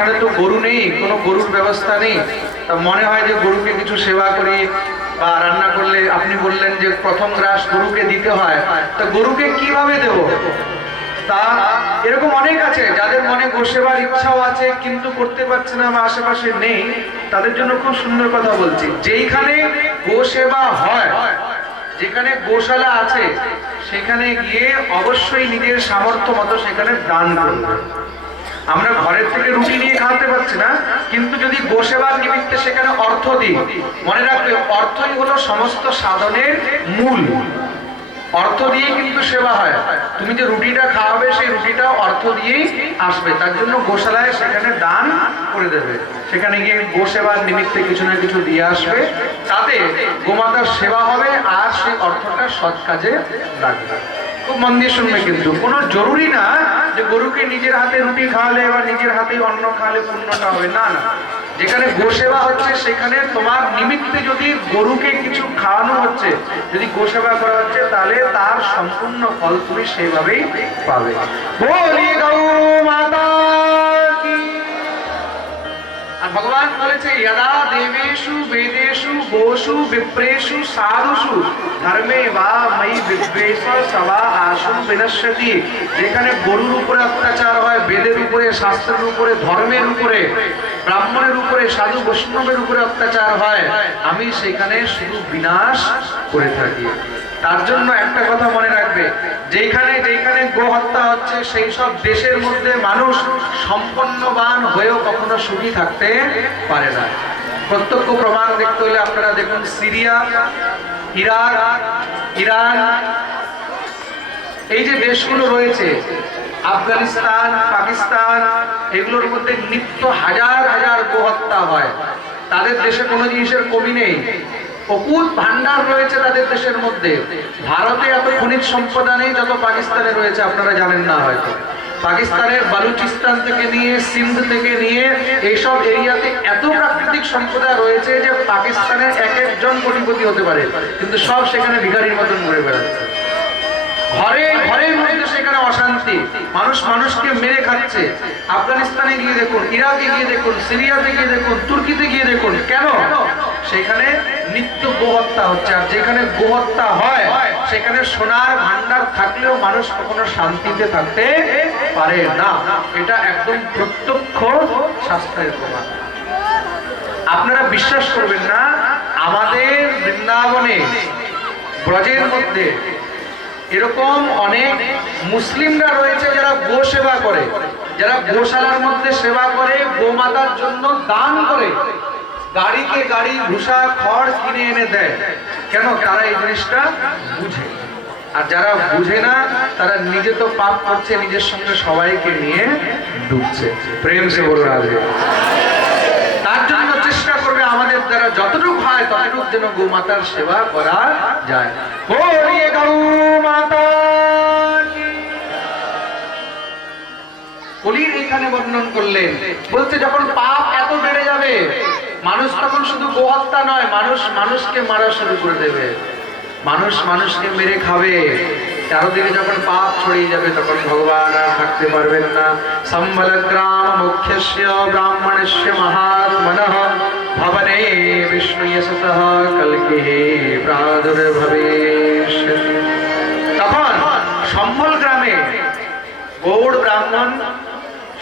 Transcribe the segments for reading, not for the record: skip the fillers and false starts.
এখানে তো গরু নেই, কোনো গরুর ব্যবস্থা নেই। তা মনে হয় যে গরুকে কিছু সেবা করি বা রান্না করলে, আপনি বললেন যে প্রথম গ্রাস গরুকে দিতে হয়, তা গরুকে কিভাবে দেব? তা এরকম অনেক আছে যাদের মনে গোসেবার ইচ্ছাও আছে কিন্তু করতে পারছে না বা আশেপাশে নেই, তাদের জন্য খুব সুন্দর কথা বলছি। যেখানে গোসেবা হয়, যেখানে গোশালা আছে, সেখানে গিয়ে অবশ্যই নিজের সামর্থ্য মতো সেখানে দান করবে। আমরা ঘরের থেকে রুটি নিয়ে খাওয়াতে পারছি না, কিন্তু যদি গোসেবার নিমিত্তে সেখানে অর্থ দিই, মনে রাখবে অর্থই হলো সমস্ত সাধনের মূল। অর্থ দিয়ে কিন্তু সেবা হয়। তুমি যে রুটিটা খাওয়াবে সেই রুটিটা অর্থ দিয়েই আসবে, তার জন্য গোশালায় সেখানে দান করে দেবে। সেখানে গিয়ে গোসেবার নিমিত্তে কিছু না কিছু দিয়ে আসবে, তাতে গোমাতার সেবা হবে আর সেই অর্থটা সৎ কাজে লাগবে। খুব মন দিয়ে শুনবে, কিন্তু কোনো জরুরি না যে গরুকে নিজের হাতে রুটি খাওয়ালে বা নিজের হাতে অন্ন খাওয়ালে পুণ্যটা হবে, না না। যেখানে গোসেবা হচ্ছে সেখানে তোমার নিমিত্তে যদি গরুকে কিছু খাওয়ানো হচ্ছে, যদি গোসেবা করা হচ্ছে, তাহলে তার সম্পূর্ণ ফল তুমি সেইভাবেই পাবে। বলি গৌ মাতা কি। আর ভগবান বলেছে यदा देवेषु वेदेषु गोषु विप्रेषु साधुषु धर्मे वा मयि विद्वेष सवा आशु विनश्यति। যেখানে গরুর উপরে অত্যাচার হয়, বেদের উপরে, শাস্ত্রের উপরে, ধর্মের উপরে, ব্রাহ্মণের উপরে, সাধু বৈষ্ণবের উপরে অত্যাচার হয়, আমি সেখানে শুধু বিনাশ করে থাকি। তার জন্য একটা কথা মনে রাখবে, যেখানে যেখানে গো হত্যা হচ্ছে সেই সব দেশের মধ্যে মানুষ সম্পন্নবান হয়েও কখনো সুখী থাকতে পারে না। প্রত্যক্ষ প্রমাণ দেখতে হলে আপনারা দেখুন, সিরিয়া, ইরাক, ইরান, এই যে দেশগুলো রয়েছে, আফগানিস্তান, পাকিস্তান, এগুলোর মধ্যে নিত্য হাজার হাজার গো হত্যা হয়। তাদের দেশে কোনো জিনিসের কমি নেই, অকুত ভান্ডার রয়েছে তাদের দেশের মধ্যে। ভারতে এত খনিজ সম্পদ নেই যত পাকিস্তানে রয়েছে, আপনারা জানেন না হয়তো। পাকিস্তানের বালুচিস্তান থেকে নিয়ে, সিন্ধ থেকে নিয়ে, এইসব এরিয়াতে এত প্রাকৃতিক সম্পদ রয়েছে যে পাকিস্তানের এক একজন কোটিপতি হতে পারে, কিন্তু সব সেখানে ভিখারির মতন ঘুরে বেড়াচ্ছে। ঘরে ঘরের মধ্যে সেখানে অশান্তি, মানুষ মানুষকে মেরে খাচ্ছে। আফগানিস্তানে গিয়ে দেখুন, ইরাকে গিয়ে দেখুন, সিরিয়াতে গিয়ে দেখুন, তুর্কিতে গিয়ে দেখুন, কেন? সেখানে নিত্য গোহত্যা হচ্ছে। আর যেখানে গোহত্যা হয় সেখানে সোনার ভান্ডার থাকলেও মানুষ কখনো শান্তিতে থাকতে পারে না। এটা একদম প্রত্যক্ষ শাস্ত্রের প্রমাণ। আপনারা বিশ্বাস করবেন না, আমাদের বৃন্দাবনে, ব্রজের মধ্যে এরকম অনেক মুসলিমরা রয়েছে যারা গো সেবা করে, যারা গোশালার মধ্যে সেবা করে, গোমাতার জন্য দান করে, গাড়িকে গাড়ি ভুষা খড় কিনে এনে দেয়। কেন? তারা এই জিনিসটা বুঝে। আর যারা বুঝে না তারা নিজে তো পাপ করছে, নিজের সঙ্গে সবাইকে নিয়ে ডুবছে। প্রেম সে বলুন আগে। তার জন্য চেষ্টা করবে আমাদের দ্বারা যতটুকু হয় ততটুকু যেন গোমাতার সেবা করা যায়। বলিয়ে গৌ মাতা কি। কলির এখানে বর্ণন করলেন, বলছে যখন পাপ এত বেড়ে যাবে, মানুষ তখন শুধু গোহত্যা নয়, মানুষ মানুষকে মারা শুরু করে দেবে, মানুষ মানুষকে মেরে খাবে। চারদিকে যখন পাপ ছড়িয়ে যাবে তখন ভগবান আর থাকতে পারবেন না। সম্বলগ্রাম মুখ্যস্য ব্রাহ্মণস্য মহাত্মনঃ ভবনে বিষ্ণুয়সতঃ কল্কিঃ প্রাদুর্ভবিষ্যতি। তখন সম্বল গ্রামে গৌড় ব্রাহ্মণ,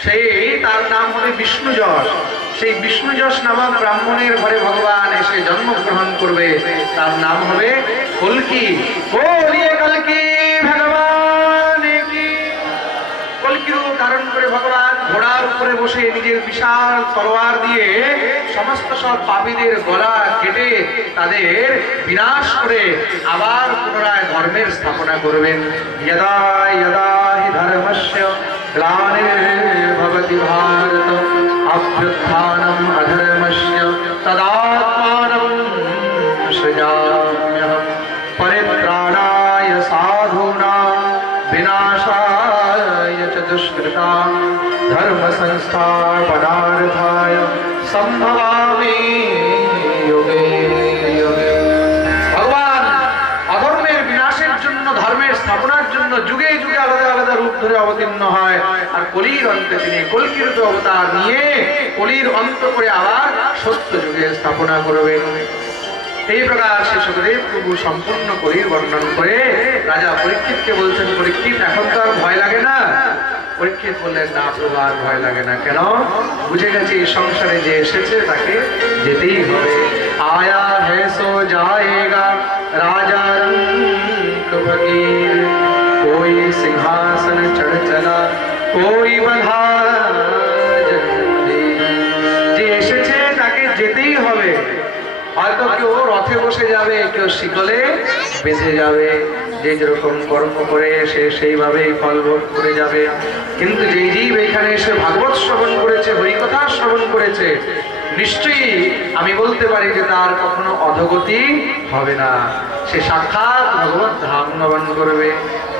সেই তার নাম হবে বিষ্ণুযশ, সেই বিষ্ণুযশ নামক ব্রাহ্মণের ঘরে ভগবান এসে জন্মগ্রহণ করবে, তার নাম হবে কল্কি। বলিয়ে কল্কি ভগবান কি। কল্কি রূপ ধারণ করে ভগবান ঘোড়ার উপরে বসে নিজের বিশাল তলোয়ার দিয়ে সমস্ত সব পাপীদের গলা কেটে তাদের বিনাশ করে আবার পুনরায় ধর্মের স্থাপনা করবেন। যদা যদা হি ধর্মস্য গ্লানির্ভবতি ভারত অভ্যুত্থানম অধর্মস্য তদাত্মানম সৃজাম্যহম পরিত্রাণায় সাধূনাং বিনাশায় চ দুষ্কৃতাং ধর্ম সংস্থাপনার্থায় সম্ভবামি যুগে যুগে। ভগবান অধর্মের বিনাশের জন্য, ধর্মের স্থাপনার জন্য যুগে যুগে আলাদা আলাদা রাজা রূপ ধরে অবতীর্ণ হয়, আর কলির অন্তে তিনি কল্কির রূপে অবতার নিয়ে কলির অন্ত করে আবার সত্য যুগে স্থাপনা করবেন। এই প্রকার শ্রী সুখদেব প্রভু সম্পূর্ণ কলির বর্ণন করে রাজা পরীক্ষিতকে বলছেন, পরীক্ষিত এখন তো আর ভয় লাগে না? পরীক্ষিত বললেন, না প্রভু আর ভয় লাগে না। কেন? বুঝে গেছে এই সংসারে যে এসেছে তাকে যেতেই হবে। আয়া है सो जाएगा राजा रंग फकीर, कोई सिंहासन चढ़ चला कोई बंधा যে এসেছে তাকে যেতেই হবে। হয়তো কেউ রথে বসে যাবে, কেউ শিকলে বেঁধে যাবে, যে যেরকম কর্ম করে সে সেইভাবেই ফল ভোগ করে যাবে। কিন্তু যেই জীব এখানে এসে ভাগবত শ্রবণ করেছে, হরিকথা শ্রবণ করেছে, নিশ্চয়ই আমি বলতে পারি যে তার কখনো অধোগতি হবে না, সে সাক্ষাৎ ভগবত ধাম নবান করবে।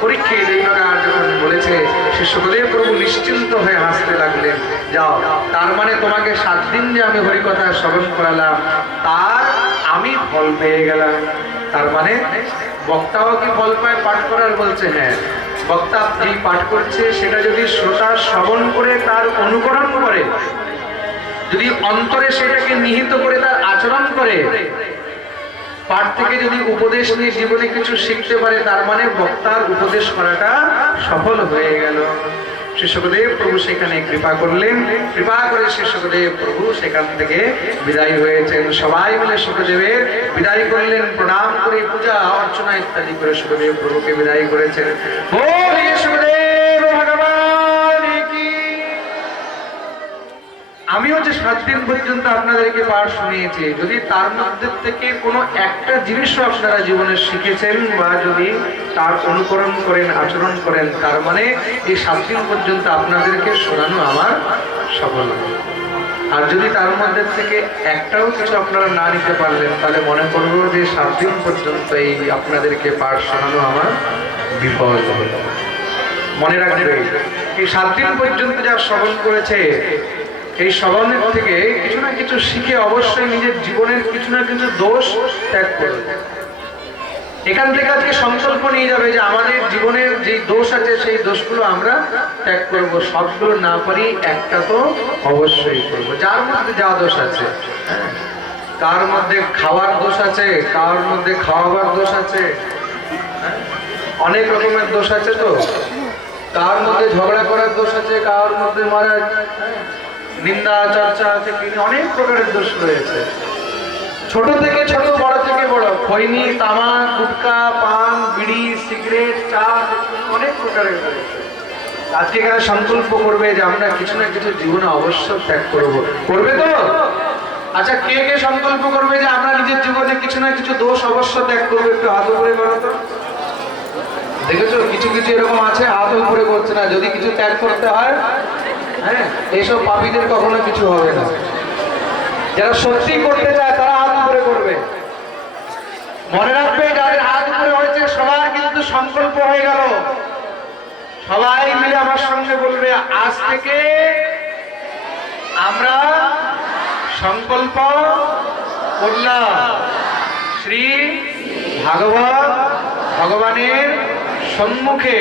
পরীক্ষিত এই প্রকার যখন বলেছে, শ্রী সুখদেব প্রভু নিশ্চিন্ত হয়ে হাসতে লাগলেন। যাও, তার মানে তোমাকে 7 দিন যে আমি হরিকথা শ্রবণ করালাম তার আমি ফল পেয়ে গেলাম। তার মানে বক্তাও কি ফল পায় পাঠ করার? বলছে হ্যাঁ। বক্তা যেই পাঠ করছে সেটা যদি শ্রোতা শ্রবণ করে তার অনুকরণ করে, যদি অন্তরে সেটাকে নিহিত করে তার আচরণ করে, পাঠ থেকে যদি উপদেশ নিয়ে জীবনে কিছু শিখতে পারে, তার মানে বক্তার উপদেশ করাটা সফল হয়ে গেল। শ্রী সুখদেব প্রভু সেখানে কৃপা করলেন, কৃপা করে শ্রী সুখদেব প্রভু সেখান থেকে বিদায় হয়েছেন। সবাই মিলে সুখদেবের বিদায় করলেন, প্রণাম করে পূজা অর্চনা ইত্যাদি করে সুখদেব প্রভুকে বিদায় করেছেন। বলে সুখদেব ভগবান কি। আমিও যে 7 দিন পর্যন্ত আপনাদেরকে পাঠ শুনিয়েছি, যদি তার মধ্যে থেকে কোনো একটা জিনিসও আপনারা জীবনে শিখেছেন বা যদি তার অনুকরণ করেন, আচরণ করেন, তার মানে এই 7 দিন পর্যন্ত আপনাদেরকে শোনানো আমার সফল। আর যদি তার মধ্যে থেকে একটাও কিছু আপনারা না নিতে পারলেন, তাহলে মনে করবো যে 7 দিন পর্যন্ত এই আপনাদেরকে পাঠ শোনানো আমার বিফল হল। মনে রাখবে, এই 7 দিন পর্যন্ত যা শ্রবণ করেছে, এই শ্রবণের থেকে কিছু না কিছু শিখে অবশ্যই নিজের জীবনের কিছু না কিছু দোষ ত্যাগ করবে। এখান থেকে আজকে সংকল্প নিয়ে যাবে যে আমাদের জীবনের যে দোষ আছে সেই দোষগুলো আমরা ত্যাগ করব। সবগুলো না পারি, একটা তো অবশ্যই করবো। যার মধ্যে যা দোষ আছে, কার মধ্যে খাওয়ার দোষ আছে, কার মধ্যে খাওয়াবার দোষ আছে, অনেক রকমের দোষ আছে। তো কার মধ্যে ঝগড়া করার দোষ আছে, কার মধ্যে মারা নিন্দা চর্চা আছে, অনেক প্রকারের দোষ রয়েছে। ছোট থেকে ছোট, বড় থেকে বড়, খৈনি, তামাক, গুটকা, পান, বিড়ি, সিগারেট, চা, অনেক প্রকারের রয়েছে। আজকে এখানে সংকল্প করবে যে আমরা কিছু না কিছু জীবনে অবশ্য ত্যাগ করব। করবে তো? আচ্ছা, কে কে সংকল্প করবে যে আমরা নিজের জীবনে কিছু না কিছু দোষ অবশ্য ত্যাগ করবো? একটু হাত উপরে করো তো। দেখেছো, কিছু কিছু এরকম আছে হাত উপরে করছে না। যদি কিছু ত্যাগ করতে হয়, হ্যাঁ, এইসব পাপীদের কখনো কিছু হবে না। যারা সত্যি করতে চায় তারা হাত উপরে করবে। মনে রাখবে, যাদের হাত উপরে হয়েছে সবার কিন্তু সংকল্প হয়ে গেল। সবাই মিলে আমার সঙ্গে বলবে, আজ থেকে আমরা সংকল্প করলাম শ্রী ভাগবত ভগবানের সম্মুখে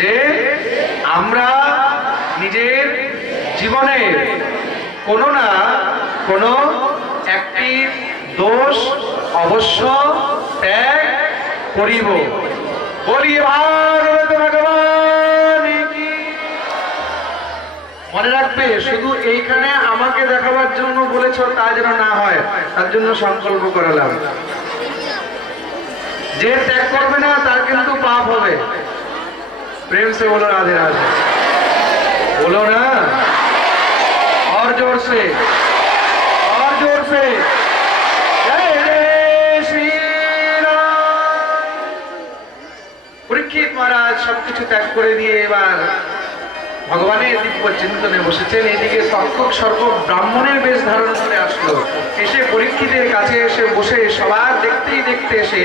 যে আমরা নিজের জীবনের কোনো না কোনো একটি দোষ অবশ্য ত্যাগ করিব। বলি ভারত ভগবান কি। মনে রাখবে, শুধু এইখানে আমাকে দেখাবার জন্য বলেছ তা যেন না হয়, তার জন্য সংকল্প করালাম। যে ত্যাগ করবে না তার কিন্তু পাপ হবে। प्रेम से बोलो राधे राधे, बोलो ना, और जोर से, और जोर से, जय जय श्री राम। পরীক্ষিত মহারাজ সবকিছু ত্যাগ করে দিয়ে এবার ভগবানের দিব্য চিন্তনে বসেছেন। এদিকে তক্ষক সর্প ব্রাহ্মণের বেশ ধারণ করে আসলো, এসে পরীক্ষিতের কাছে এসে বসে সবার দেখতেই দেখতে এসে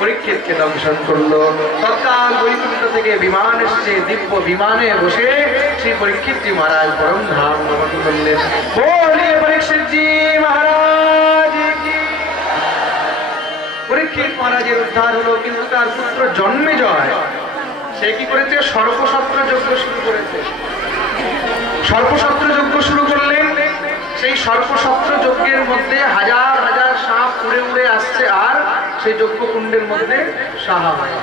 পরীক্ষিতকে দংশন করলো। তৎকাল বৈকুণ্ঠ থেকে বিমান এসেছে, দিব্য বিমানে বসে শ্রী পরীক্ষিতজি মহারাজ পরম ধাম গমন করলেন। বলিয়ে পরীক্ষিতজি মহারাজ কি। পরীক্ষিত মহারাজের উদ্ধার হলো, কিন্তু তার পুত্র জন্মে জয় সে কি করেছে? সর্পসত্র যজ্ঞ শুরু করেছে। সর্পসত্র যজ্ঞ শুরু করলেন। সেই সর্পসত্র যজ্ঞের মধ্যে হাজার হাজার সাপ উড়ে উড়ে আসছে, আর সেই যজ্ঞ কুণ্ডের মধ্যে সাহা হয়,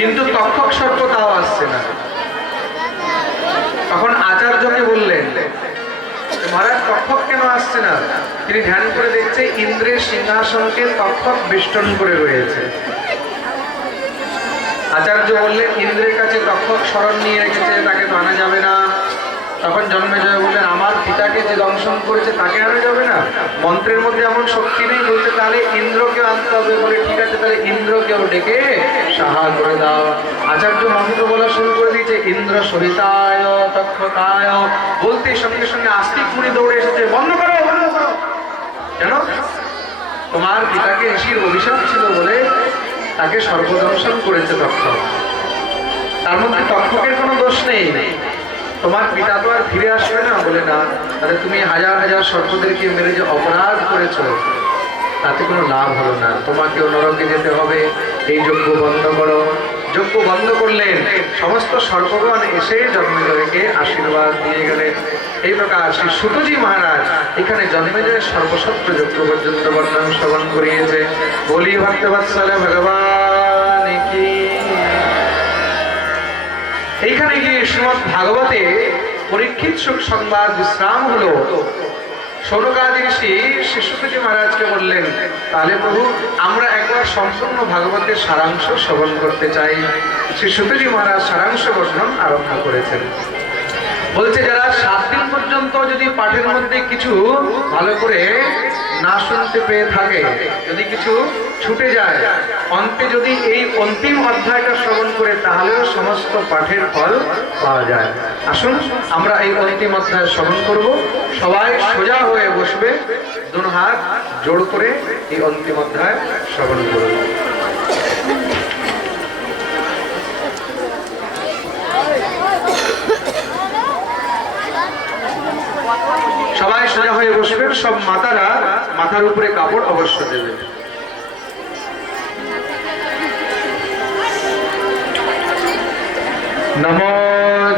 কিন্তু তক্ষক সর্প তাও আসছে না। তখন আচার্যকে বললেন, মহারাজ তক্ষক কেন আসছে না? তিনি ধ্যান করে দেখছে ইন্দ্রের সিংহাসনকে তক্ষক বেষ্টন করে রয়েছে। আচার্য বললেন, ইন্দ্রের কাছে তক্ষক শরণ নিয়ে রেখেছে, তাকে তো আনা যাবে না। তখন জন্মেজয় বললেন, আমার পিতাকে যে দংশন করেছে তাকে আনা যাবে না? মন্ত্রের মধ্যে এমন শক্তি নেই। বলছে তাহলে ইন্দ্রকে আনতে হবে। বলে ঠিক আছে, তাহলে ইন্দ্রকেও ডেকে সাহা করে দাও। আচার্য মন্ত্র বলা শুরু করে দিয়েছে, ইন্দ্র সহিতায় তক্ষকায়। বলতে সঙ্গে সঙ্গে আস্তিক মুনি দৌড়ে এসেছে, বন্ধ করো, বন্ধ করো। কেন? তোমার পিতাকে ঋষির অভিশাপ ছিল বলে তাকে সর্বদংশন করেছে তক্ষক। তার মধ্যে তক্ষকের কোনো দোষ নেই। তোমার পিতা তো আর ফিরে আসবে না। বলে না, তাহলে তুমি হাজার হাজার সর্পদেরকে মেরে যে অপরাধ করেছো, তাতে কোনো লাভ হলো না, তোমাকেও নরকে যেতে হবে। এই যজ্ঞ বন্ধ করো। যজ্ঞ বন্ধ করলেন। সমস্ত সর্পগণ এসে জন্মেজয়কে আশীর্বাদ দিয়ে গেলেন। এই প্রকার শ্রী সুতজি মহারাজ এখানে জন্মেজয়ের সর্বসত্র যজ্ঞ পর্যন্ত বর্ণন শ্রবণ করিয়েছে। বলি ভক্তবৎসল ভগবান কি। এইখানে গিয়ে শ্রীমদ্ ভাগবতে পরীক্ষিত সুখ সংবাদ বিশ্রাম হলো। সৌনকাদি ঋষি শ্রী সুতজি মহারাজকে বললেন, তাহলে প্রভু আমরা একবার সম্পূর্ণ ভাগবতের সারাংশ শ্রবণ করতে চাই। শ্রী সুতজি মহারাজ সারাংশ বর্ণন আরম্ভ করেছেন। বলছে, যারা 7 দিন পর্যন্ত যদি পাঠের মধ্যে কিছু ভালো করে না শুনতে পেয়ে থাকে, যদি কিছু ছুটে যায়, অন্তে যদি এই অন্তিম অধ্যায়টা শ্রবণ করে, তাহলেও সমস্ত পাঠের ফল পাওয়া যায়। আসুন আমরা এই অন্তিম অধ্যায় শ্রবণ করব। সবাই সোজা হয়ে বসবে, দুনো হাত জোড় করে এই অন্তিম অধ্যায় শ্রবণ করব। সবাই সোজা হয়ে বসবেন। সব মাতারা মাথার উপরে কাপড় অবশ্য দেবেন। নমো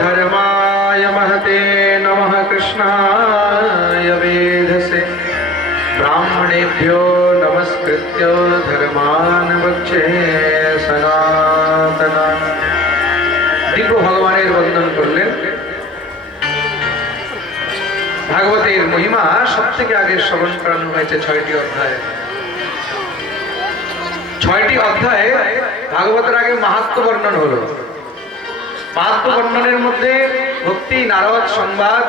ধর্মায় মহতে নমঃ কৃষ্ণায় বেধসে ব্রাহ্মণেভ্যো নমস্কৃত্য ধর্মাन् বক্ষে সনাতনান। দিব্য ভগবানের বন্দন করলেন। ভাগবতের মহিমা সব থেকে আগে শ্রবণ করানো হয়েছে 6টি অধ্যায়ে। 6টি অধ্যায়ে ভাগবতের আগে মাহাত্ম্য বর্ণন হলো। মাহাত্ম্য বর্ণনের মধ্যে ভক্তি নারদ সংবাদ,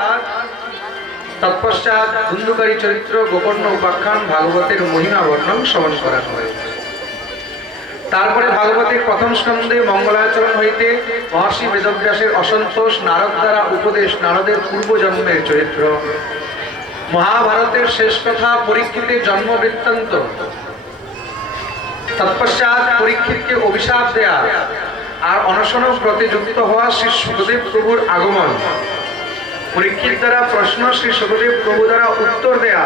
তৎপশ্চাৎ ধুন্ধুকারী চরিত্র, গোকর্ণ উপাখ্যান, ভাগবতের মহিমা বর্ণন শ্রবণ করানো হয়েছে। তারপরে ভাগবতের প্রথম স্কন্ধে মঙ্গলাচরণ হইতে মহর্ষি বেদব্যাসের অসন্তোষ, নারদ দ্বারা উপদেশ, নারদের পূর্বজন্মের চরিত্র, মহাভারতের শেষ কথা, পরীক্ষিতের জন্ম বৃত্তান্ত, তৎপশ্চাৎ পরীক্ষিতকে অভিশাপ দেয়া আর অনশন ব্রতে যুক্ত হওয়া শ্রী সুখদেব প্রভুর আগমন, পরীক্ষিত দ্বারা প্রশ্ন, শ্রী সুখদেব প্রভু দ্বারা উত্তর দেয়া,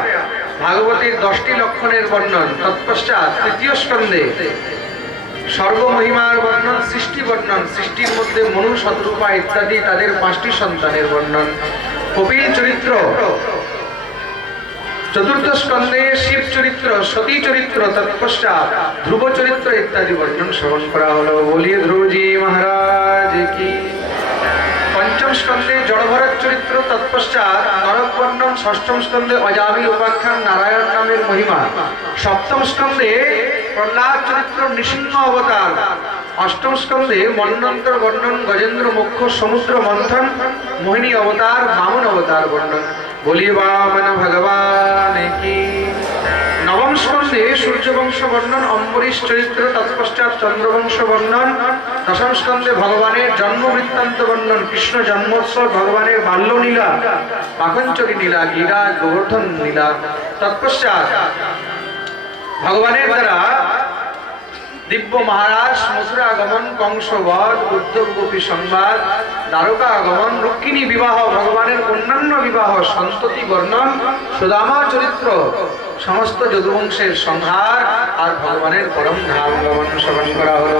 ভাগবতের 10টি লক্ষণের বর্ণন, তৎপশ্চাৎ তৃতীয় স্কন্ধে সর্বমহিমার বর্ণন, সৃষ্টি বর্ণন, সৃষ্টির মধ্যে মনু, শতরূপা ইত্যাদি তাদের 5টি সন্তানের বর্ণন, কপিল চরিত্র, চতুর্থ স্কন্ধে শিব চরিত্র, সতী চরিত্র, তৎপশ্চাৎ ধ্রুব চরিত্র ইত্যাদি বর্ণন শ্রবণ করা হলো। বলিয়ে ধ্রুবজি মহারাজ কি। পঞ্চম স্কন্ধে জড়ভরত চরিত্র, তৎপশ্চাৎ নরক বর্ণন, ষষ্ঠম স্কন্ধে অজামিল উপাখ্যান, নারায়ণ নামের মহিমা, সপ্তম স্কন্ধে প্রহ্লাদ চরিত্র, নৃসিংহ অবতার, অষ্টম স্কন্ধে মন্বন্তর বর্ণন, গজেন্দ্র মোক্ষ, সমুদ্র মন্থন, মোহিনী অবতার, বামন অবতার বর্ণন। বলি বামন ভগবান কি। নবম স্কন্ধে সূর্যবংশ বর্ণন, অম্বরীশ চরিত্র, তৎপশ্চাৎ চন্দ্রবংশ বর্ণন। দশম স্কন্ধে ভগবানের জন্ম বৃত্তান্ত বর্ণন, কৃষ্ণ জন্মোৎসব, ভগবানের বাল্যলীলা, পাখঞ্চরী লীলা, গীরা গোবর্ধন লীলা। তৎপশ্চাৎ ভগবানের দ্বারা দিব্য মহারাজ মথুরা আগমন, কংসবধ, উদ্ধব গোপী সংবাদ, দ্বারকা আগমন, রুক্মিণী বিবাহ, ভগবানের অন্যান্য বিবাহ, সন্ততি বর্ণন, সুদামা চরিত্র, সমস্ত যদুবংশের সংহার আর ভগবানের পরম ধাম গমন শ্রবণ করা হলো।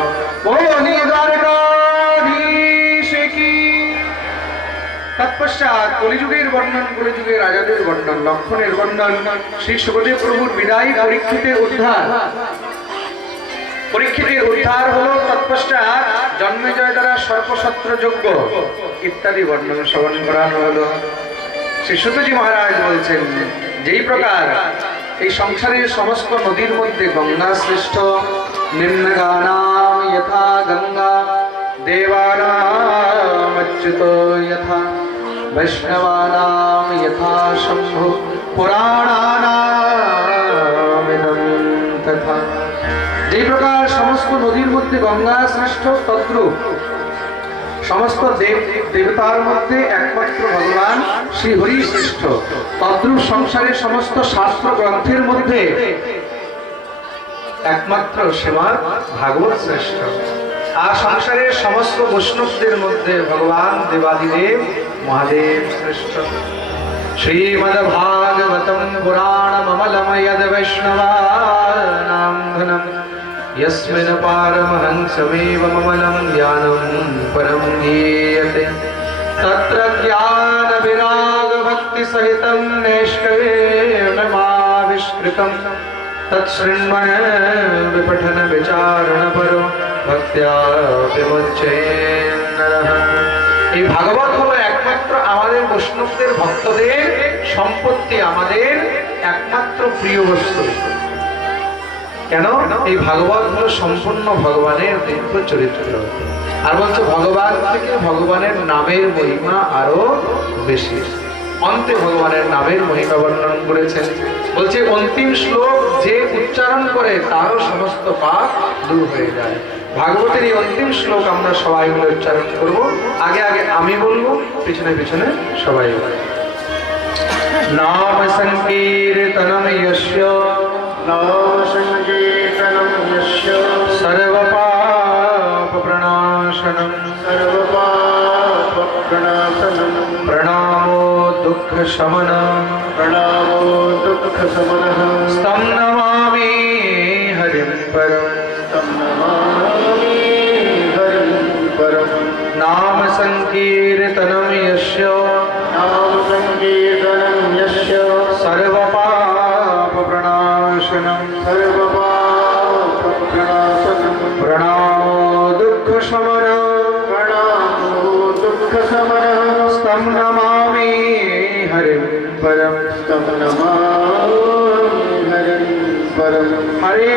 তৎপশ্চাৎ কলিযুগের বর্ণন, কলিযুগের রাজাদের বর্ণন, লক্ষণের বর্ণন, শ্রী সুখদেব প্রভুর বিদায়, পরীক্ষিতের উদ্ধার। পরীক্ষিতের উদ্ধার হলো, তৎপশ্চাৎ জন্মেজয় দ্বারা সর্পশস্ত্র যজ্ঞ ইত্যাদি বর্ণন শ্রবণ করানো হলো। শ্রী সুতজি মহারাজ বলছেন, যেই প্রকার এই সংসারের সমস্ত নদীর মধ্যে গঙ্গা শ্রেষ্ঠ, নিম্নগানাম যথা গঙ্গা, দেবানাম অচ্যুত যথা, বৈষ্ণবানাম যথা শম্ভু, পুরাণানাম ইদম তথা। যেই প্রকার সমস্ত নদীর মধ্যে গঙ্গা শ্রেষ্ঠ, তদ্রূপ সমস্ত দেব দেবতার মধ্যে একমাত্র ভগবান শ্রী হরি শ্রেষ্ঠ। তদ্রূপ সংসারের সমস্ত শাস্ত্র গ্রন্থের মধ্যে একমাত্র শ্রীমদ ভাগবত শ্রেষ্ঠ। আর সংসারের সমস্ত বৈষ্ণবদের মধ্যে ভগবান দেবাদিদেব মহাদেব শ্রেষ্ঠ। শ্রীমদ ভাগবতম পুরাণম অমলম যদ বৈষ্ণবানাম ধনম, यस्मिन् पारमहंसमेवममलं ज्ञानं परं गीयते, तत्र ज्ञानविरागभक्तिसहितं नैष्कर्म्यमाविष्कृतं, तत्शृण्वन् विपठनविचारणपरो भक्त्या विमुच्यते नरः। এই ভাগবত হলো একমাত্র আমাদের বৈষ্ণবদের ভক্তদের সম্পত্তি, আমাদের একমাত্র প্রিয় বস্তু। কেন? এই ভাগবত হলো সম্পূর্ণ ভগবানের দিব্য চরিত্র। আর বলছে ভগবান থেকে ভগবানের নামের মহিমা আরো বেশি। অন্তে ভগবানের নামের মহিমা বর্ণন করেছেন। বলছে অন্তিম শ্লোক যে উচ্চারণ করে তারও সমস্ত পাপ দূর হয়ে যায়। ভাগবতের এই অন্তিম শ্লোক আমরা সবাই মিলে উচ্চারণ করব। আগে আগে আমি বলবো, পিছনে পিছনে সবাই বলবে। নাম সংকীর্তনম যস্য, নাম সংকীর্তনম যস্য, সর্বপাপ প্রণাশনম, সর্বপাপ প্রণাশনম, প্রণামো দুঃখ শমনম, প্রণামো দুঃখ শমনঃ, স্তম নমামি হরিম পরম, স্তম নমামি হরিম পরম। নাম সংকীর্তনম যস্য, নাম সংকীর্তনম যস্য, সর্বপাপ প্রণাশনম, সর্বপাপ প্রণাশনম, প্রণামো দুঃখ শমনঃ, প্রণামো দুঃখ শমনঃ, স্তম নমামি হরিম পরম, স্তম নমামি হরিম পরম। হরে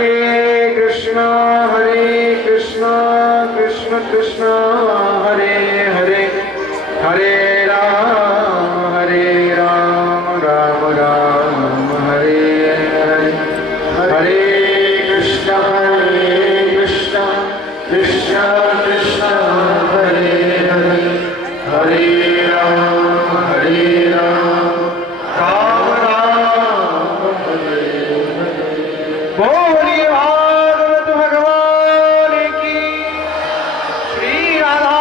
কৃষ্ণ কৃষ্ণ কৃষ্ণ হরে হরে, হরে রাম রাম রাম হরে হরে, হরে কৃষ্ণ কৃষ্ণ কৃষ্ণ হরে হরে, হরে রাম রাম রাম হরে হরে। बोलिए भागवत भगवान की, श्री राधा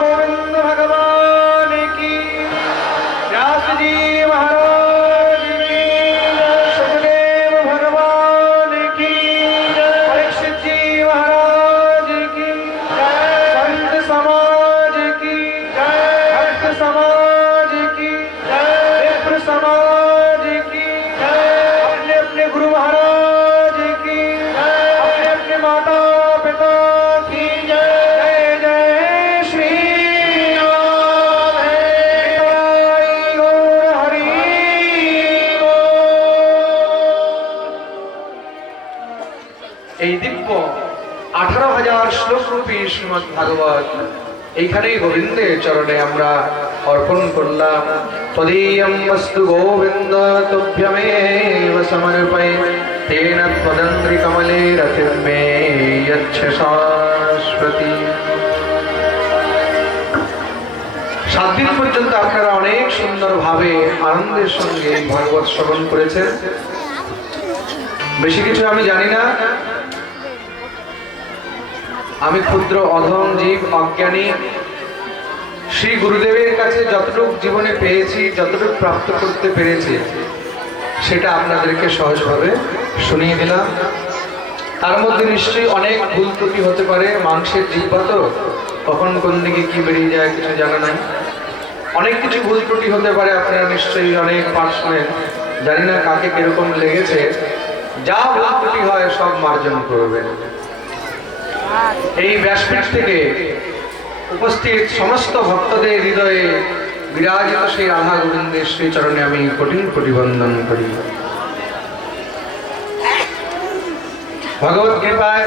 गोविंद भगवान की, व्यास जी महाराज की, सुखदेव भगवान की, परीक्षित जी महाराज की, संत समाज की, भक्त समाज की, विप्र समाज की, अपने अपने गुरु महाराज की, अपने अपने माता पिता की जय। जय श्री राधे गौर हरि बोल। এই দিব্য 18,000 শ্লোক রূপী শ্রীমদ ভাগবত এইখানেই গোবিন্দের চরণে আমরা অর্পণ করলাম। তদীয়ম বস্তু গোবিন্দ তুভ্যমেব সমর্পয়ে, তেন ত্বদন্ত্রি কমলে রতির্মে যচ্ছ শাশ্বতী। 7 দিন পর্যন্ত আপনারা অনেক সুন্দরভাবে আনন্দের সঙ্গে এই ভাগবত শ্রবণ করেছেন। বেশি কিছু আমি জানি না, আমি ক্ষুদ্র অধম জীব, অজ্ঞানী। শ্রী গুরুদেবের কাছে যতটুকু জীবনে পেয়েছি, যতটুকু প্রাপ্ত করতে পেরেছি, সেটা আপনাদেরকে সহজভাবে শুনিয়ে দিলাম। তার মধ্যে নিশ্চয়ই অনেক ভুল ত্রুটি হতে পারে, মাংসের জিহ্বা তো কখন কোন দিকে কি বেরিয়ে যায় কিছু জানা নাই। অনেক কিছু ভুল ত্রুটি হতে পারে, আপনারা নিশ্চয়ই অনেক পাঠ শোনেন, জানি না কাকে কিরকম লেগেছে। যা ভুল ত্রুটি হয় সব মার্জন করবেন। এই ব্যাসপীঠ থেকে উপস্থিত সমস্ত ভক্তদের হৃদয়ে বিরাজিত সেই রাধা গোবিন্দের শ্রীচরণে আমি কোটি কোটি বন্দন করি। ভগবত কৃপায়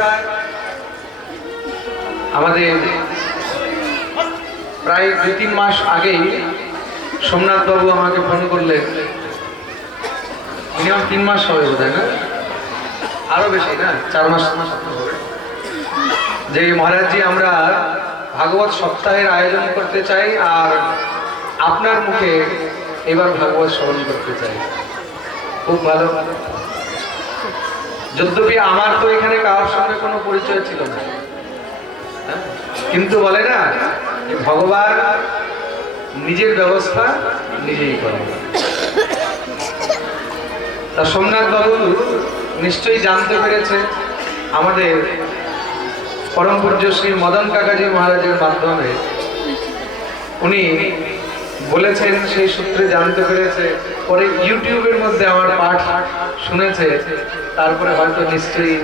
আমাদের প্রায় 2-3 মাস আগেই সোমনাথ বাবু আমাকে ফোন করলেন, মিনিমাম 3 মাস হবে বোধ হয়, না আরো বেশি, না 4 মাস হবে, যে মহারাজজি আমরা ভাগবত সপ্তাহের আয়োজন করতে চাই আর আপনার মুখে এবার ভাগবত শ্রবণ করতে চাই। খুব ভালো। যদ্যপি আমার তো এখানে কারোর সঙ্গে কোনো পরিচয় ছিল না, কিন্তু বলে না ভগবান নিজের ব্যবস্থা নিজেই করেন। তা সোমনাথ বাবু নিশ্চয়ই জানতে পেরেছে আমাদের পরম পূজ্য শ্রী মদন কাকাজি মহারাজের মাধ্যমে, উনি বলেছেন, সেই সূত্রে জানতে পেরেছে, পরে ইউটিউবের মধ্যে আমার পাঠ শুনেছে, তারপরে হয়তো নিশ্চয়ই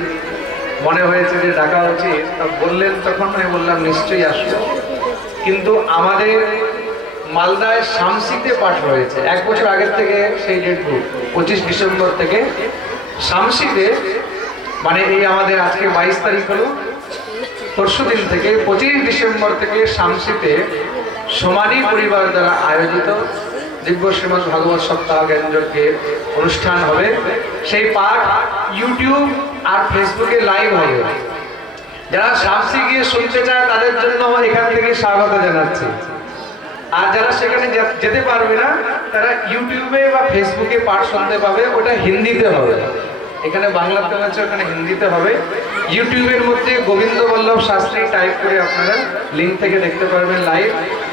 মনে হয়েছে যে ডাকা উচিত। বললেন, তখন আমি বললাম নিশ্চয়ই আসবো। কিন্তু আমাদের মালদায় শামসিতে পাঠ রয়েছে 1 বছর আগের থেকে, সেই ডেট বুক 25 ডিসেম্বর থেকে শামসিতে, মানে এই আমাদের আজকে 22 তারিখ হলো, পরশু দিন থেকে 25 ডিসেম্বর থেকে শামসিতে সমানি পরিবার দ্বারা আয়োজিত দিব্য শ্রীমদ ভাগবত সপ্তাহ জ্ঞানযজ্ঞের অনুষ্ঠান হবে। সেই পাঠ ইউটিউব আর ফেসবুকে লাইভ হবে। যারা শামসি গিয়ে শুনতে চায় তাদের জন্য এখান থেকে স্বাগত জানাচ্ছি। আর যারা সেখানে যেতে পারবে না তারা ইউটিউবে বা ফেসবুকে পাঠ শুনতে পাবে। ওটা হিন্দিতে হবে, এখানে বাংলাতে হচ্ছে, ওখানে হিন্দিতে হবে। ইউটিউবের মধ্যে গোবিন্দ বল্লভ শাস্ত্রী টাইপ করে আপনারা লিঙ্ক থেকে দেখতে পারবেন লাইভ।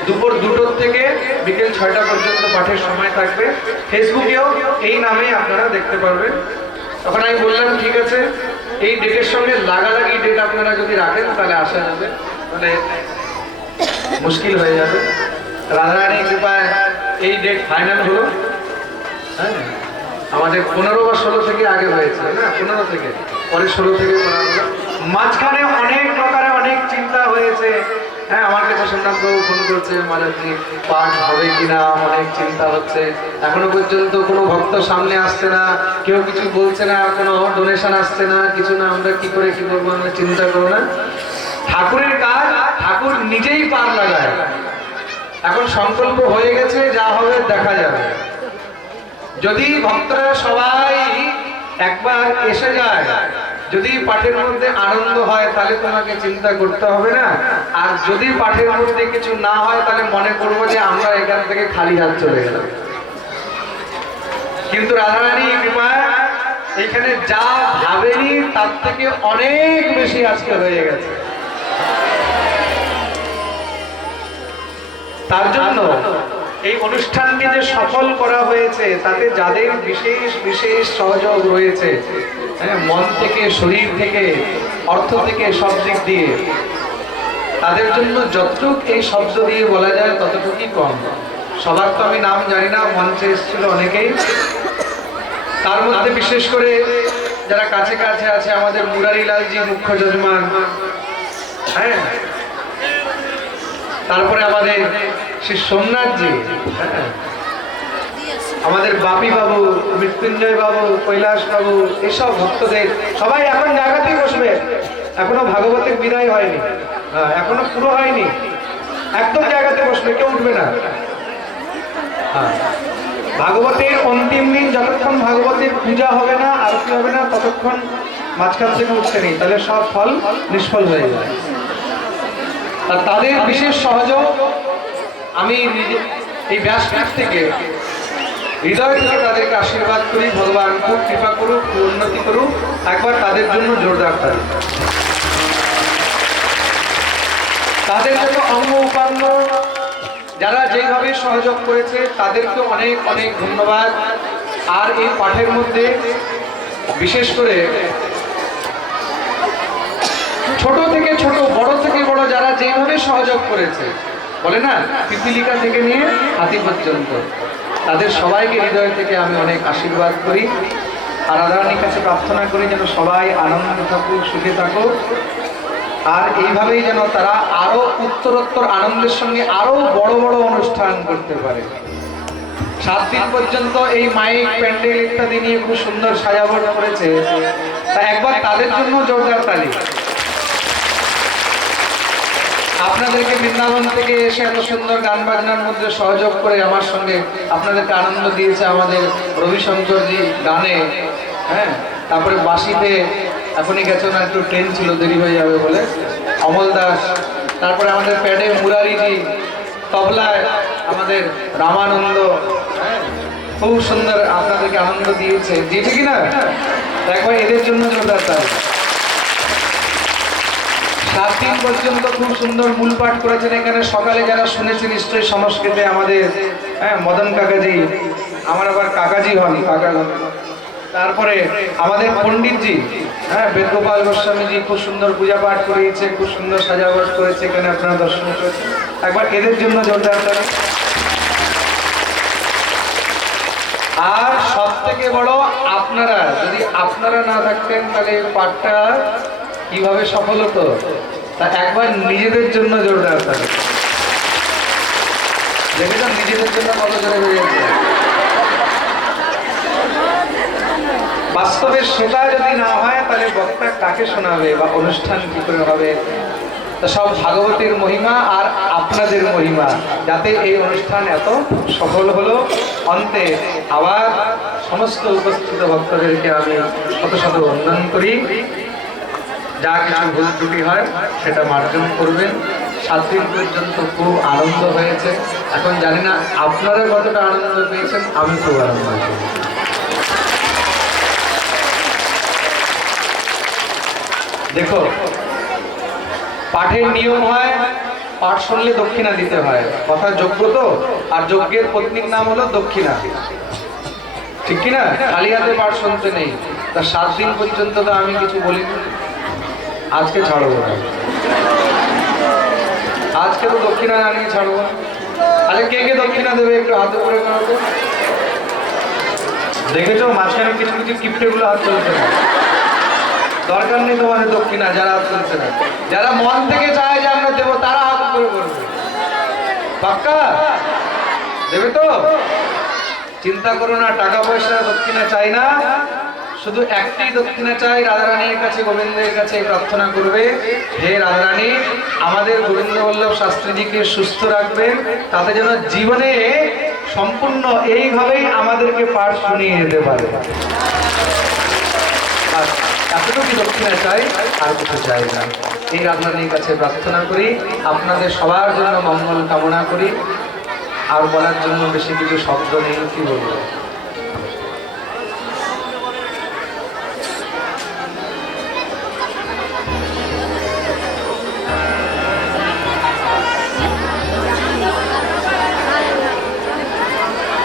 দুপুর 2টোর থেকে বিকেল 6টা পর্যন্ত পাঠের সময় থাকবে। ফেসবুকেও এই নামেই আপনারা দেখতে পারবেন। তখন আমি বললাম ঠিক আছে, এই ডেটের সঙ্গে লাগালাগি ডেট আপনারা যদি রাখেন তাহলে আসা যাবে, তাহলে মুশকিল হয়ে যাবে। রাধারানীর কৃপায় এই ডেট ফাইনাল হলো। হ্যাঁ, আমাদের 15 বা 16 থেকে আগে হয়েছে, না 15 থেকে, পরে 16 থেকে করা হলো। মাঝখানে অনেক প্রকারে অনেক চিন্তা হয়েছে। হ্যাঁ, আমার কাছে সোমনাথবাবু ফোন করছে, মহারাজজি পাঠ হবে কিনা, অনেক চিন্তা হচ্ছে। এখনো পর্যন্ত কোনো ভক্ত সামনে আসছে না, কেউ কিছু বলছে না, কোনো ডোনেশন আসছে না, কিছু না। আমরা কি করে কি করবো, আমরা চিন্তা করবো না। ঠাকুরের কাজ ঠাকুর নিজেই পার লাগায়। এখন সংকল্প হয়ে গেছে, যা হবে দেখা যাবে। যদি ভক্তরা সবাই একবার এসে যায়, যদি পাঠের মধ্যে আনন্দ হয় তাহলে তোমাকে চিন্তা করতে হবে না। আর যদি পাঠের মধ্যে কিছু না হয় তাহলে মনে করবো যে আমরা এখান থেকে খালি হাত চলে গেলাম। কিন্তু রাধারানী কৃপায় এখানে যা ভাবেনি তার থেকে অনেক বেশি আজকে হয়ে গেছে। তার জন্য এই অনুষ্ঠানকে যে সফল করা হয়েছে, তাতে যাদের বিশেষ বিশেষ সহযোগ রয়েছে, মন থেকে, শরীর থেকে, অর্থ থেকে, সব দিক দিয়ে, তাদের জন্য যতটুক এই শব্দ দিয়ে বলা যায় ততটুকুই কম। সবার তো আমি নাম জানি না, মঞ্চে এসেছিল অনেকেই। তার মধ্যে বিশেষ করে যারা কাছে কাছে আছে, আমাদের মুরারিলালজি মুখ্য যজমান, হ্যাঁ, তারপরে আমাদের শ্রী সোমনাথজি, আমাদের বাপি বাবু, মৃত্যুঞ্জয় বাবু, কৈলাস বাবু, এসব ভক্তদের সবাই এখন জায়গাতেই বসবে। এখনো ভাগবতের বিদায় হয়নি, এখনো পুরো হয়নি, একদম জায়গাতে বসবে, কেউ উঠবে না। ভাগবতের অন্তিম দিন যতক্ষণ ভাগবতের পূজা হবে না, আরতি হবে না, ততক্ষণ মাঝখান থেকে উঠতে নেই, তাহলে সব ফল নিষ্ফল হয়ে যায়। আর তাদের বিশেষ সহযোগ আমি এই ব্যাসপীঠ থেকে হৃদয় থেকে তাদেরকে আশীর্বাদ করি। ভগবান খুব কৃপা করুক, খুব উন্নতি করুক। একবার তাদের জন্য জোরদার তালি। তাদের জন্য অঙ্গ উপাঙ্গ যারা যেভাবে সহযোগ করেছে তাদেরকে অনেক অনেক ধন্যবাদ। আর এই পাঠের মধ্যে বিশেষ করে ছোট থেকে ছোট, বড় থেকে বড় যারা যেভাবে সহযোগ করেছে, বলে না পিপিলিকা থেকে নিয়ে হাতি পর্যন্ত, তাদের সবাইকে হৃদয় থেকে আমি অনেক আশীর্বাদ করি। আর রাধারানীর কাছে প্রার্থনা করি যেন সবাই আনন্দে থাকুক, সুখে থাকুক, আর এইভাবেই যেন তারা আরো উত্তরোত্তর আনন্দের সঙ্গে আরো বড় বড় অনুষ্ঠান করতে পারে। 7 দিন পর্যন্ত এই মাইক প্যান্ডেল ইত্যাদি নিয়ে খুব সুন্দর সাজাবট করেছে, তা একবার তাদের জন্য জোরদার তালি। আপনাদেরকে বৃন্দাবন থেকে এসে এত সুন্দর গান বাজনার মধ্যে সহযোগ করে আমার সঙ্গে আপনাদেরকে আনন্দ দিয়েছে আমাদের রবিশঙ্করজি গানে, হ্যাঁ, তারপরে বাঁশিতে এখনই গেছে না, একটু ট্রেন ছিল দেরি হয়ে যাবে বলে অমল দাস, তারপরে আমাদের প্যাডে মুরারিজি, তবলায় আমাদের রামানন্দ, খুব সুন্দর আপনাদেরকে আনন্দ দিয়েছে, দিয়েছে কিনা? একবার এদের জন্য জোরদার তালি। 7 দিন পর্যন্ত খুব সুন্দর মূল পাঠ করেছেন এখানে। সকালে যারা শুনেছে নিশ্চয়ই সংস্কৃতে আমাদের মদন কাকাজি, আমার আবার কাকাজি হন, কাকা। তারপরে আমাদের পণ্ডিতজি, বেদগোপাল গোস্বামীজি খুব সুন্দর পূজা পাঠ করিয়েছে, খুব সুন্দর সাজাবাট করেছে, এখানে আপনারা দর্শন করেছেন। একবার এদের জন্য জোরদার তালি। আর সব থেকে বড় আপনারা, যদি আপনারা না থাকতেন তাহলে পাঠটা কিভাবে সফল হতো, তা একবার নিজেদের জন্য জোরদার তালি। দেখেছেন নিজেদের জন্য কত জোরে হয়ে গেছে। বাস্তবে সেটা যদি না হয় তাহলে বক্তা কাকে শোনাবে বা অনুষ্ঠান কি করে হবে? তা সব ভাগবতীর মহিমা আর আপনাদের মহিমা, যাতে এই অনুষ্ঠান এত সফল হলো। অন্তে আবার সমস্ত উপস্থিত ভক্তদেরকে আমি শত শত বন্দন করি। যা কিছু ভুল ত্রুটি হয় সেটা মার্জন করবেন। 7 দিন পর্যন্ত খুব আনন্দ হয়েছে। এখন জানি না আপনারা কতটা আনন্দ পেয়েছেন, আমি খুব আনন্দ পেয়েছি। দেখো, পাঠের নিয়ম হয় পাঠ শুনলে দক্ষিণা দিতে হয়, কথা যোগ্য তো, আর যজ্ঞের পত্নীর নাম হলো দক্ষিণা, ঠিক কিনা? খালি হাতে পাঠ শুনতে নেই। তা 7 দিন পর্যন্ত তো আমি কিছু বলিনি, আজকে ছাড়বো না, আজকে তো দক্ষিণা জানিয়ে ছাড়বো। আরে কে কে দক্ষিণা দেবে একটু হাতে করে করো। দেখেছো মাঝখানে কিছু কিছু কিপ্টেগুলো হাত চলছে না, দরকার নেই তোমাদের দক্ষিণা। যারা হাত চলছে না, যারা মন থেকে চায় যে আমরা দেবো, তারা হাত করে করবে। পাক্কা দেবে তো? চিন্তা করো না, টাকা পয়সা দক্ষিণা চাই না, শুধু একটাই দক্ষিণা চাই, রাধারানীর কাছে, গোবিন্দের কাছে প্রার্থনা করবে, হে রাধারানী আমাদের গোবিন্দ বল্লভ শাস্ত্রীজিকে সুস্থ রাখবেন, তাতে যেন জীবনে সম্পূর্ণ এইভাবেই আমাদেরকে পাঠ শুনিয়ে যেতে পারে। এতটুকু দক্ষিণা চাই, আর কিছু চাই না। এই রাধারানীর কাছে প্রার্থনা করি, আপনাদের সবার জন্য মঙ্গল কামনা করি। আর বলার জন্য বেশি কিছু শব্দ নেই, কি বলবো।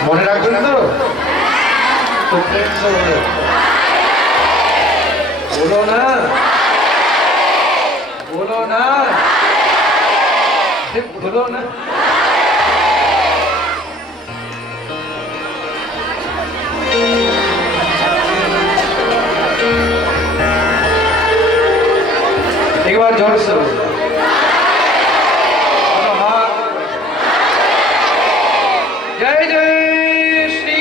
মনে রাখবেন তো? বলো না, বলো না, বলো না। একবার জোর से জয় জয় শ্রী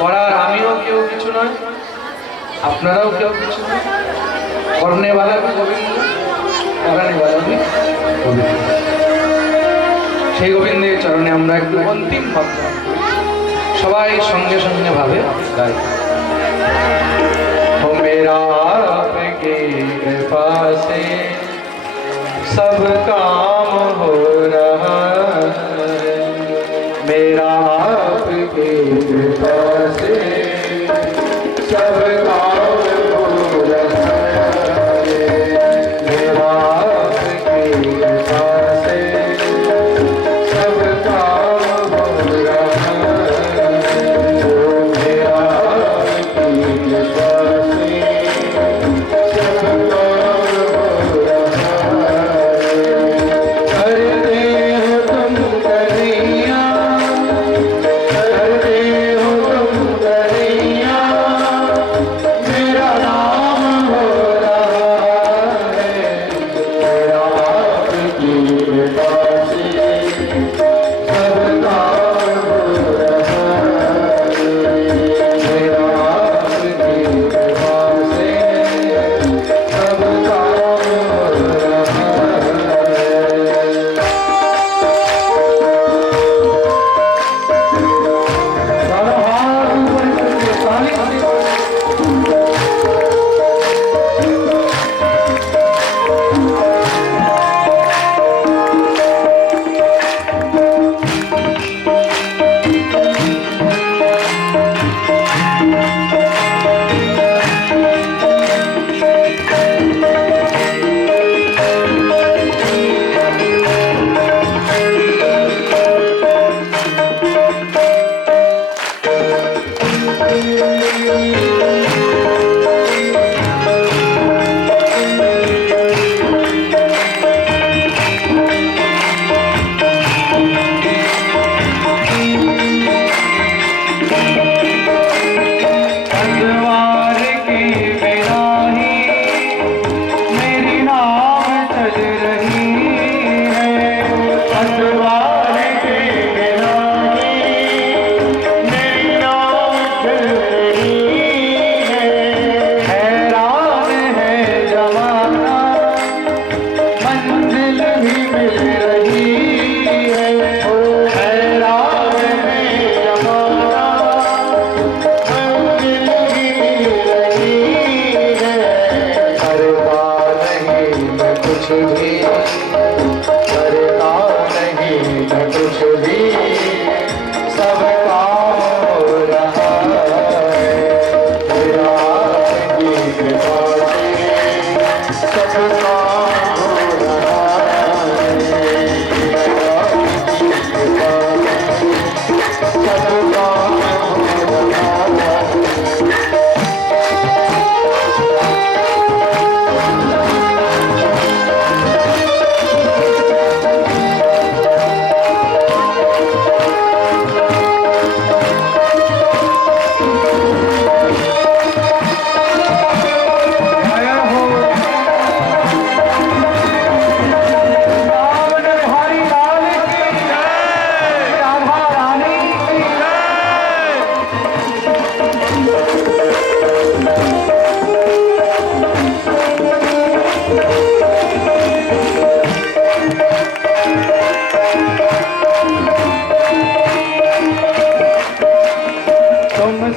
করার আমিও কেউ কিছু নয়, আপনারাও কেউ কিছু নয়। করনে वाला भी গোবিন্দ, করানে वाला भी গোবিন্দ। সেই গোবিন্দের চরণে আমরা একটু অন্তিম ভক্ত সবাই সঙ্গে সঙ্গে ভাবে গাই। हो मेरा आपकी कृपा से सब काम हो रहा है, मेरा आपकी कृपा से सब काम हो रहा है, मेरा आपकी कृपा से सब काम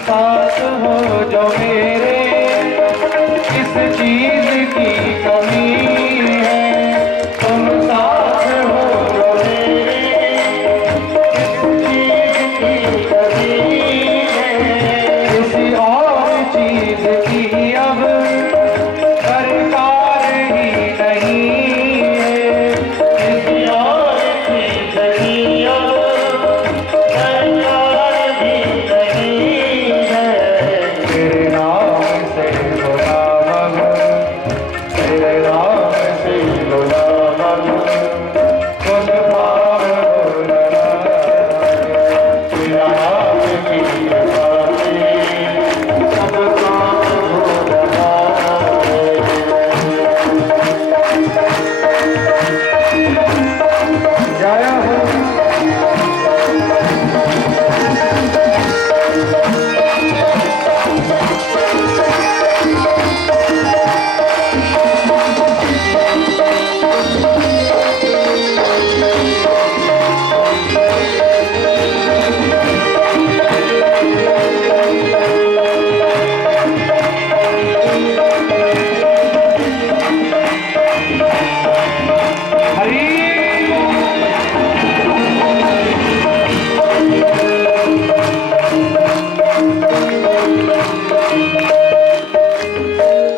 साथ हो जो मेरे, किस चीज की कमी है। तुम साथ हो जो मेरे, किस चीज की कमी है। किसी और चीज की अब दरकार ही नहीं है। किसी और चीज की अब दरकार ही नहीं है। तेरे नाम से गुलाम हूँ, तेरे नाम से गुलाम हूँ। खुद भाव हो रहा है, तेरा नाम की कृपा से सब काम हो रहा है। जय हो हरि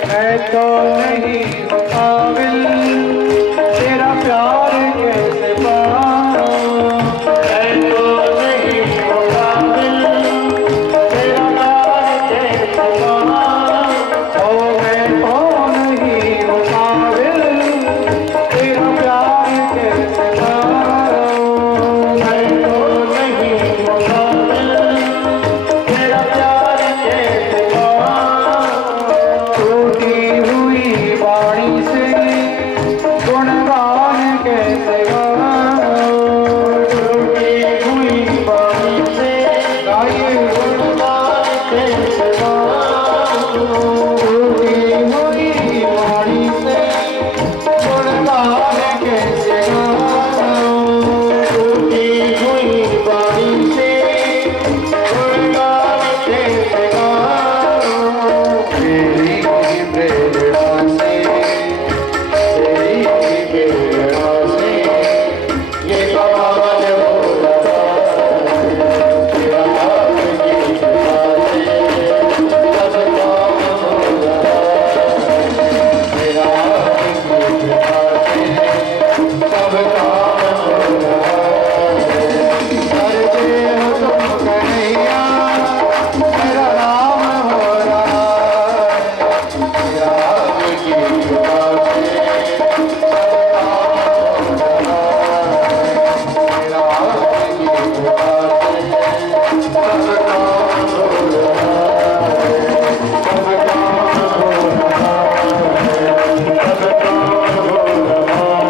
मैं तो नहीं हूँ काबिल तेरा प्यार कैसे पाऊं। मैं तो नहीं हूँ काबिल तेरा प्यार कैसे पाऊं। ओ मैं तो नहीं हूँ काबिल तेरा प्यार कैसे पाऊं। मैं तो नहीं हूँ काबिल तेरा प्यार कैसे पाऊं। टूटी हुई वाणी से गुणगान कैसे गाऊं। टूटी हुई वाणी से गाए गुणगान कैसे गाऊं। टूटी हुई वाणी से गुणगान कैसे गाऊं। टूटी हुई वाणी से गुणगान कैसे गाऊं। तेरी प्रेरणा से, तेरी प्रेरणा से ये कमाल हो रहा है। तेरा नाम की कृपा से सब काम हो रहा है। तेरा नाम की कृपा से सब काम हो रहा है। करते हो तुम कन्हैया, तेरा नाम हो रहा है। तेरा नाम की कृपा से सब काम हो रहा है। तेरा नाम की कृपा से सब काम हो रहा है। सब काम हो रहा है। सब काम हो रहा है।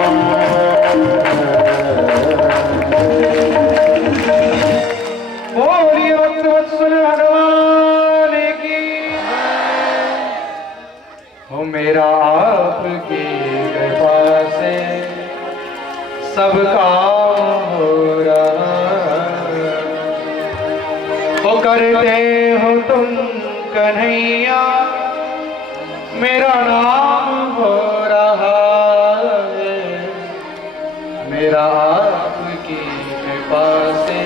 बोलिए भक्तवत्सल भगवान की। हो मेरा आपकी कृपा से सब काम हो रहा है। हो करते हो तुम कन्हैया, मेरा नाम हो रहा है। मेरा आपकी कृपा से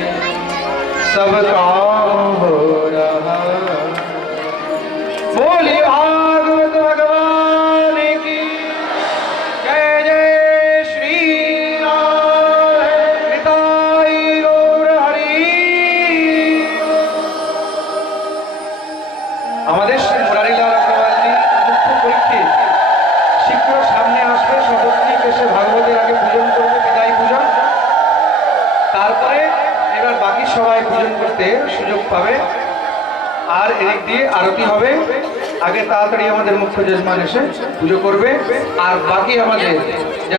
सब काम हो रहा है। बोलिए भागवत भगवान की जय। जय श्री राम निताई गौर हरि। আমাদের শ্রী মুরারিলাল অগ্রওয়ালজি মুখ্য পরীক্ষিত শীঘ্র সামনে আসবে। সপত্নীক এসে ভাগবতের আগে পূজন করবে, বিদায় পূজন। তারপরে এবার বাকি সবাই পূজন করতে সুযোগ পাবে। আর এদিক দিয়ে আরতি হবে। আগে তাড়াতাড়ি আমাদের মুখ্য যজমান এসে পুজো করবে, আর বাকি আমাদের